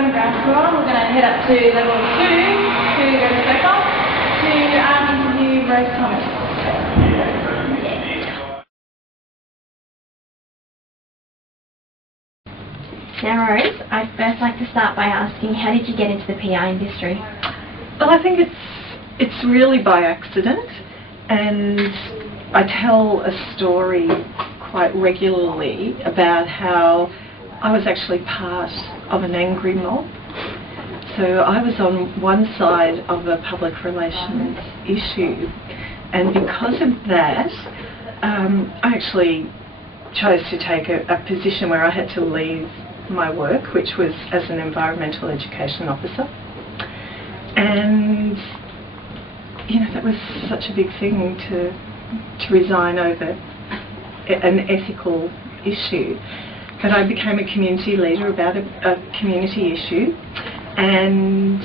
on ground floor. We're going to head up to level 2 to go to SoCom to interview Rose Thomas. Now Rose, I'd first like to start by asking, how did you get into the PR industry? Well, I think it's really by accident, and I tell a story quite regularly about how I was actually part of an angry mob. So I was on one side of a public relations issue, and because of that, I actually chose to take a position where I had to leave my work, which was as an environmental education officer. And you know, that was such a big thing to resign over an ethical issue. But I became a community leader about a community issue and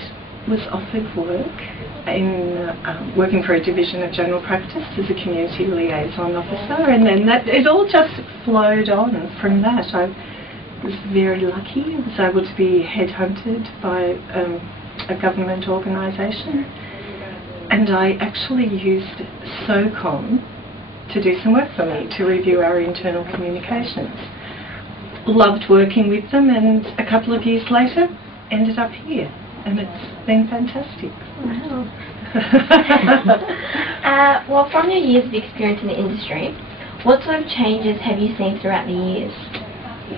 was offered work in working for a division of general practice as a community liaison officer, and then it all just flowed on from that. I was very lucky. I was able to be headhunted by a government organisation, and I actually used SoCom to do some work for me, to review our internal communications. Loved working with them, and a couple of years later ended up here, and it's been fantastic. Wow. Well, from your years of experience in the industry, what sort of changes have you seen throughout the years?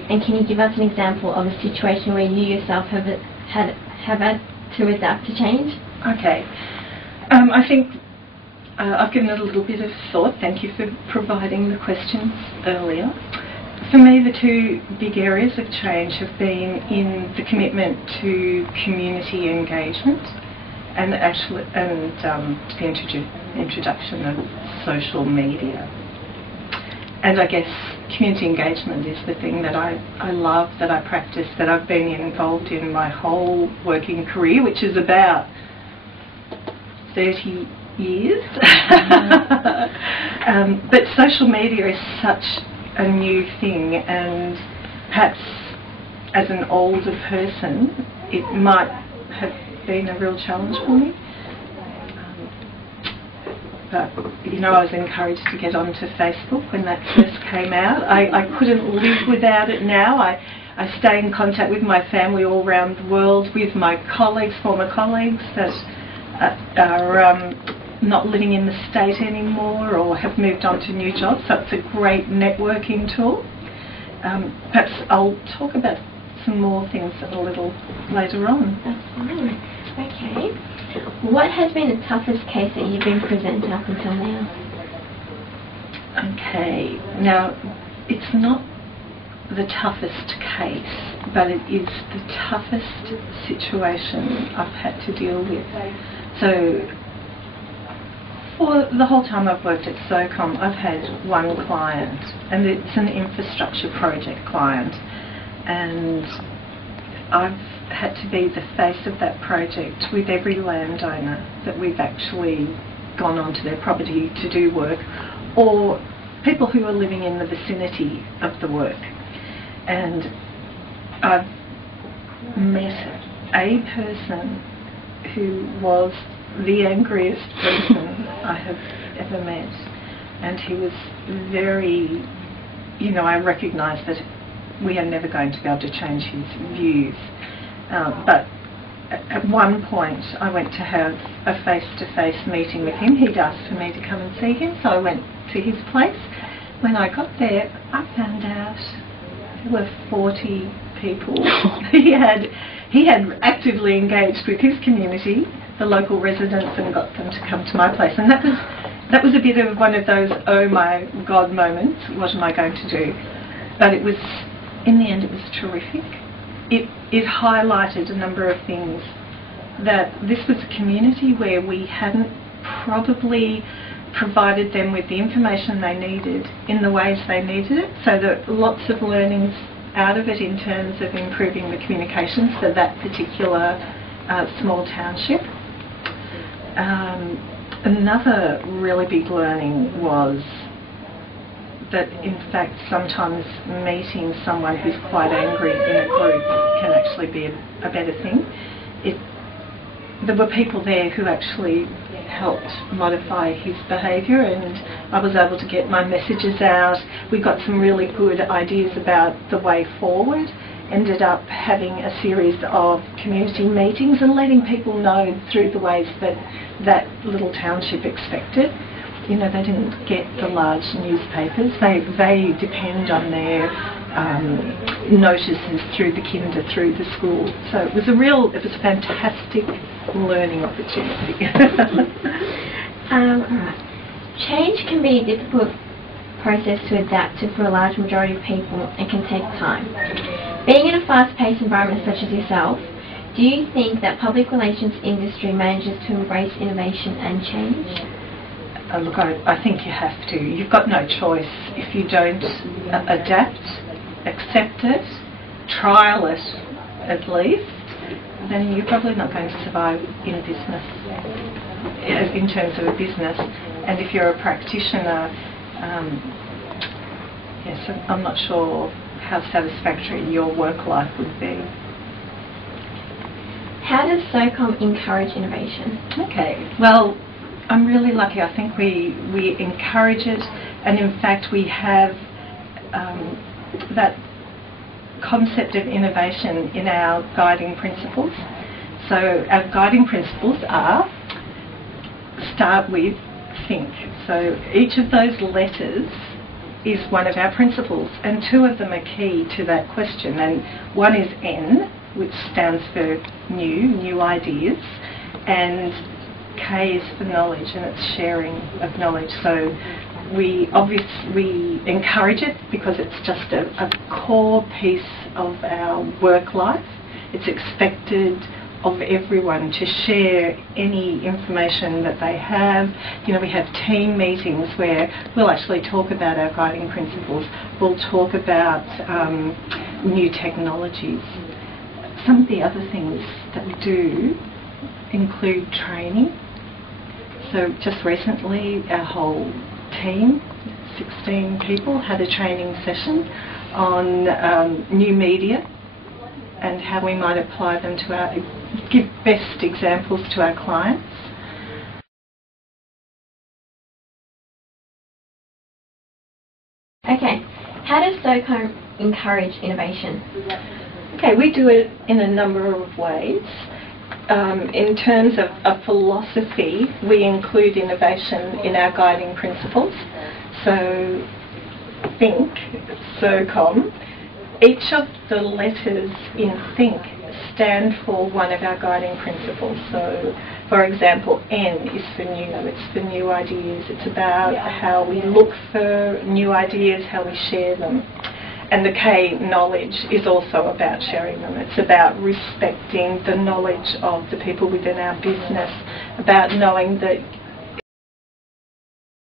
And can you give us an example of a situation where you yourself have had to adapt to change? Okay. I think I've given it a little bit of thought. Thank you for providing the questions earlier. For me, the two big areas of change have been in the commitment to community engagement and the introduction of social media. And I guess community engagement is the thing that I love, that I practice, that I've been involved in my whole working career, which is about 30 years. But social media is such a new thing, and perhaps as an older person it might have been a real challenge for me. But you know, I was encouraged to get onto Facebook when that first came out. I couldn't live without it now. I stay in contact with my family all around the world, with my colleagues, former colleagues that are not living in the state anymore or have moved on to new jobs. So it's a great networking tool. Perhaps I'll talk about some more things a little later on. That's fine. Okay. What has been the toughest case that you've been presented up until now? Okay. Now, it's not the toughest case, but it is the toughest situation I've had to deal with. So, for the whole time I've worked at SoCom, I've had one client, and it's an infrastructure project client, and I've had to be the face of that project with every landowner that we've actually gone onto their property to do work, or people who are living in the vicinity of the work. And I've met a person who was the angriest person I have ever met, and he was very, you know, I recognised that we are never going to be able to change his views, but at one point I went to have a face-to-face meeting with him. He'd asked for me to come and see him, so I went to his place. When I got there, I found out there were 40 people. He had actively engaged with his community, the local residents, and got them to come to my place, and that was a bit of one of those oh my God moments. What am I going to do? But it was, in the end, it was terrific. It highlighted a number of things, that this was a community where we hadn't probably provided them with the information they needed in the ways they needed it, so that lots of learnings out of it in terms of improving the communications for that particular small township. Another really big learning was that in fact sometimes meeting someone who's quite angry in a group can actually be a better thing. There were people there who actually helped modify his behaviour, and I was able to get my messages out. We got some really good ideas about the way forward. Ended up having a series of community meetings and letting people know through the ways that that little township expected. You know, they didn't get the large newspapers. They depend on their notices through the kinder, through the school. So it was a fantastic learning opportunity. Alright. Change can be a difficult process to adapt to for a large majority of people and can take time. Being in a fast-paced environment such as yourself, do you think that public relations industry manages to embrace innovation and change? Look, I think you have to. You've got no choice. If you don't adapt, accept it, trial it at least, then you're probably not going to survive in business, in terms of a business. And if you're a practitioner, yes, I'm not sure how satisfactory your work life would be. How does SoCom encourage innovation? Okay, well, I'm really lucky. I think we encourage it, and in fact we have that concept of innovation in our guiding principles. So our guiding principles are start with think. So each of those letters is one of our principles, and two of them are key to that question. And one is N, which stands for new ideas, and K is for knowledge, and it's sharing of knowledge. So we encourage it because it's just a core piece of our work life. It's expected of everyone to share any information that they have. You know, we have team meetings where we'll actually talk about our guiding principles. We'll talk about new technologies. Some of the other things that we do include training. So just recently our whole team, 16 people, had a training session on new media and how we might apply them to give best examples to our clients. Okay, how does SoCom encourage innovation? Okay, we do it in a number of ways. In terms of a philosophy, we include innovation in our guiding principles. So think, SoCom, each of the letters in think stand for one of our guiding principles. So, for example, N is for new, it's for new ideas. It's about how we look for new ideas, how we share them. And the K, knowledge, is also about sharing them. It's about respecting the knowledge of the people within our business, about knowing that